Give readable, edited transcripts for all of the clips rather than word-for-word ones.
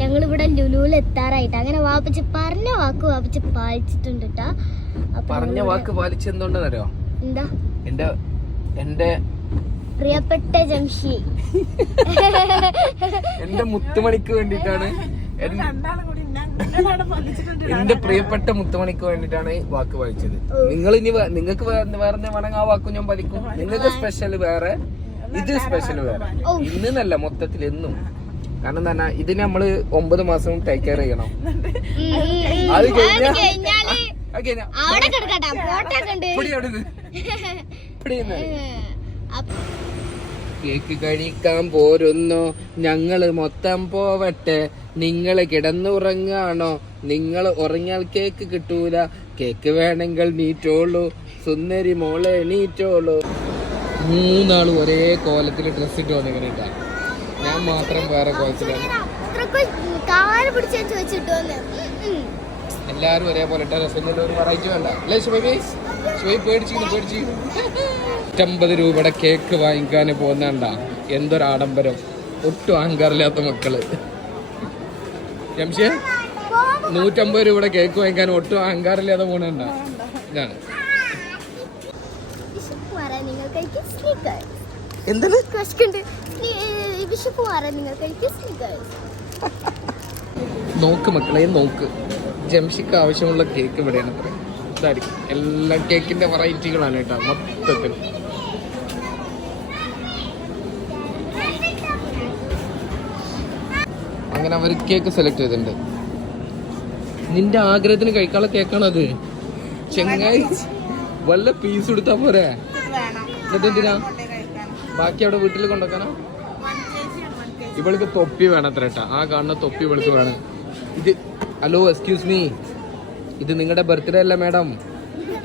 ഞങ്ങളിവിടെ ലുലുവിൽ എത്താറായിട്ട്. അങ്ങനെ വാപ്പച്ചി പറഞ്ഞ വാക്ക് വാപ്പച്ചി പാലിച്ചിട്ടുണ്ട് കേട്ടാ. പറഞ്ഞ വാക്ക് പാലിച്ചെന്തുകൊണ്ടെന്നറിയോ? എന്താ? എന്റെ പ്രിയപ്പെട്ട ജംഷി എന്റെ മുത്തുമണിക്ക് വേണ്ടിട്ടാണ്, എന്റെ പ്രിയപ്പെട്ട മുത്തുമണിക്ക് വേണ്ടിട്ടാണ് വാക്ക് പാലിച്ചത്. നിങ്ങൾ ഇനി നിങ്ങൾക്ക് വേറെ വേണമെങ്കിൽ ആ വാക്കും ഞാൻ പാലിക്കും. നിങ്ങൾക്ക് സ്പെഷ്യൽ വേറെ, ഇത് സ്പെഷ്യൽ വേറെ. ഇന്നല്ല, മൊത്തത്തിൽ എന്നും. കാരണം എന്താ പറഞ്ഞാ, ഇതിന് നമ്മള് 9 മാസം ടേക്ക് കെയർ ചെയ്യണം. അത് കേക്ക് കഴിക്കാൻ പോരുന്നോ, ഞങ്ങള് മൊത്തം പോവട്ടെ, നിങ്ങള് കിടന്നുറങ്ങാണോ, നിങ്ങൾ ഉറങ്ങിയാൽ കേക്ക് കിട്ടൂല, കേക്ക് വേണമെങ്കിൽ നീറ്റോളൂ, സുന്ദരി മോളെ നീറ്റോളൂ. 3 ആളും ഒരേ കോലത്തിൽ ഡ്രസ് ഇട്ട് വന്നിങ്ങനെ, ഞാൻ മാത്രം വേറെ കോലത്തിലാണ്. എല്ലാരും ഒരേപോലെ ഡ്രസ്സിന്റെ ഒരു വെറൈറ്റി വേണ്ട അല്ലേ ശുഭി? ശുഭി പേടിച്ചു 50 രൂപയുടെ കേക്ക് വാങ്ങിക്കാൻ പോകുന്നണ്ട, എന്തൊരു ആഡംബരം. ഒട്ടും അഹങ്കാരമില്ലാത്ത മക്കള്. ജംഷേ 150 രൂപയുടെ കേക്ക് വാങ്ങിക്കാൻ ഒട്ടും അഹങ്കാരമില്ലാതെ പോണണ്ട. ഇതാണ് എന്താണ് നോക്ക് മക്കളെ, നോക്ക്. ജംഷിക്ക് ആവശ്യമുള്ള കേക്ക് ഇവിടെയാണ്. അത്ര ഇതായിരിക്കും. എല്ലാ കേക്കിന്റെ വെറൈറ്റികളാണ് കേട്ടോ മൊത്തത്തിൽ. അങ്ങനെ അവർ കേക്ക് സെലക്ട് ചെയ്തിട്ടുണ്ട്. നിന്റെ ആഗ്രഹത്തിന് കഴിക്കാനുള്ള കേക്കാണ് അത്. ചെങ്ങായി വല്ല പീസ് എടുത്താ പോരെ? എന്നിട്ടെന്തിനാ ബാക്കി അവിടെ വീട്ടിൽ കൊണ്ടുവെക്കാനോ? ഇവൾക്ക് തൊപ്പി വേണം അത്ര കേട്ടാ. ആ കാണുന്ന തൊപ്പി ഇവൾക്ക് വേണം. ഇത് ഹലോ എക്സ്ക്യൂസ് മീ, ഇത് നിങ്ങളുടെ ബർത്ത്ഡേ അല്ല മാഡം,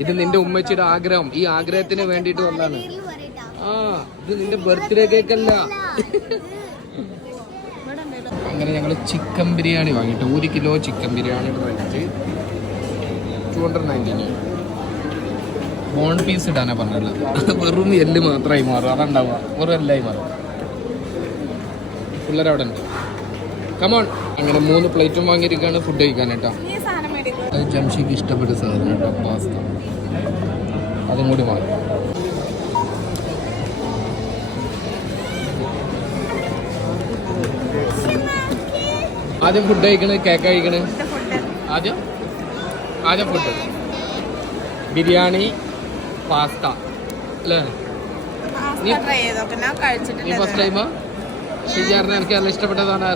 ഇത് നിന്റെ ഉമ്മച്ചിയുടെ ആഗ്രഹം. ഈ ആഗ്രഹത്തിന് വേണ്ടിട്ട് വന്നാണ്. ആ ഇത് നിന്റെ ബർത്ത്ഡേ കേക്കല്ല. അങ്ങനെ ഞങ്ങൾ ചിക്കൻ ബിരിയാണി വാങ്ങിയിട്ട് 1 kilo chicken biryani rate 219. Bone piece ഇടാനാ പറഞ്ഞത്. വെറും എല്ല് മാത്രമായി മാറും. അതുണ്ടാവുക വെറും എല്ലായി മാറും. പിള്ളേരവിടെ ഉണ്ട്. കമോൺ. അങ്ങനെ 3 പ്ലേറ്റും വാങ്ങിയിരിക്കുകയാണ് ഫുഡ് കഴിക്കാൻ കേട്ടോ. അത് ജംഷിക്ക് ഇഷ്ടപ്പെട്ട സാധനം കേട്ടോ, പാസ്ത. അതും കൂടി മാറി. ആദ്യം ഫുഡ് കഴിക്കണത് കേക്ക് കഴിക്കണത്. ആദ്യം ഫുഡ് ബിരിയാണി, പാസ്ത അല്ലേ? നീ ഫസ്റ്റ് ടൈമാ? ശരിയായിരുന്നു. എനിക്ക് നല്ല ഇഷ്ടപ്പെട്ടതാണ്.